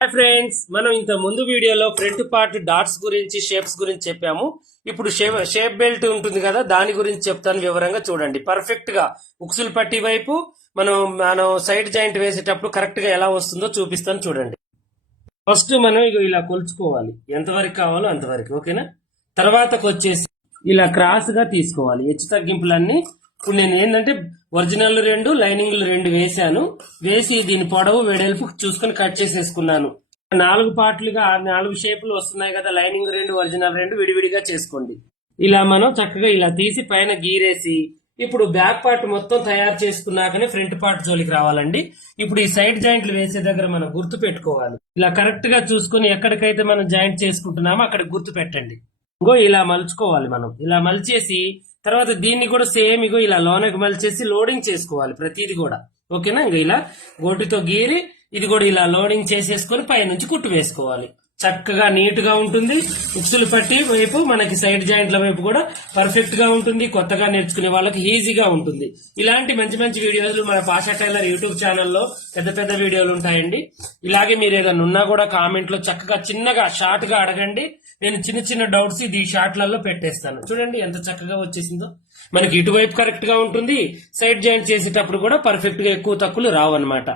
Hi friends, మనం ఇంత ముందు వీడియోలో ఫ్రంట్ పార్ట్ డాట్స్ గురించి షేప్స్ గురించి చెప్పాము. ఇప్పుడు షేప్ బెల్ట్ ఉంటుంది కదా, దాని గురించి చెప్తాను వివరంగా. చూడండి, పర్ఫెక్ట్ గా ఉక్సులు పట్టి వైపు మనం మనం సైడ్ జాయింట్ వేసేటప్పుడు కరెక్ట్ గా ఎలా వస్తుందో చూపిస్తాను. చూడండి, ఫస్ట్ మనం ఇలా కొలుచుకోవాలి, ఎంతవరకు కావాలో అంతవరకు, ఓకేనా. తర్వాతకు వచ్చేసి ఇలా క్రాస్ గా తీసుకోవాలి హెచ్చు తగ్గింపులన్నీ. ఇప్పుడు నేను ఏంటంటే ఒరిజినల్ 2 లైనింగ్లు 2 వేసాను. వేసి దీని పొడవు వెడల్పు చూసుకొని కట్ చేసేసుకున్నాను. 4 పార్ట్లుగా 4 షేపులు వస్తున్నాయి కదా, లైనింగ్ 2 ఒరిజినల్ 2 విడివిడిగా చేసుకోండి. ఇలా మనం చక్కగా ఇలా తీసి పైన గీరేసి ఇప్పుడు బ్యాక్ పార్ట్ మొత్తం తయారు చేసుకున్నాకనే ఫ్రంట్ పార్ట్ జోలికి రావాలండి. ఇప్పుడు ఈ సైడ్ జాయింట్లు వేసే దగ్గర మనం గుర్తు పెట్టుకోవాలి. ఇలా కరెక్ట్ గా చూసుకుని ఎక్కడికైతే మనం జాయింట్ చేసుకుంటున్నామో అక్కడ గుర్తు పెట్టండి. ఇంకో ఇలా మలుచుకోవాలి. మనం ఇలా మలిచేసి తర్వాత దీన్ని కూడా సేమ్ ఇగో ఇలా లోనకి మలిచేసి లోడింగ్ చేసుకోవాలి ప్రతిది కూడా, ఓకేనా. ఇంకా ఇలా గోటితో గీరి ఇది కూడా ఇలా లోడింగ్ చేసేసుకొని పైనుంచి కుట్టు వేసుకోవాలి. చక్కగా నీట్ గా ఉంటుంది. ఉక్సులు పట్టి వైపు మనకి సైడ్ జాయింట్ల వైపు కూడా పర్ఫెక్ట్ గా ఉంటుంది. కొత్తగా నేర్చుకునే వాళ్ళకి ఈజీగా ఉంటుంది. ఇలాంటి మంచి మంచి వీడియోలు మన పాషా టైలర్ యూట్యూబ్ ఛానల్లో పెద్ద పెద్ద వీడియోలు ఉంటాయండి. ఇలాగే మీరు ఏదైనా ఉన్నా కూడా కామెంట్ లో చక్కగా చిన్నగా షార్ట్ గా అడగండి. నేను చిన్న చిన్న డౌట్స్ ఇది షార్ట్లలో పెట్టేస్తాను. చూడండి ఎంత చక్కగా వచ్చేసిందో. మనకి ఇటువైపు కరెక్ట్ గా ఉంటుంది. సైడ్ జాయింట్ చేసేటప్పుడు కూడా పర్ఫెక్ట్ గా ఎక్కువ తక్కువలు రావు అనమాట.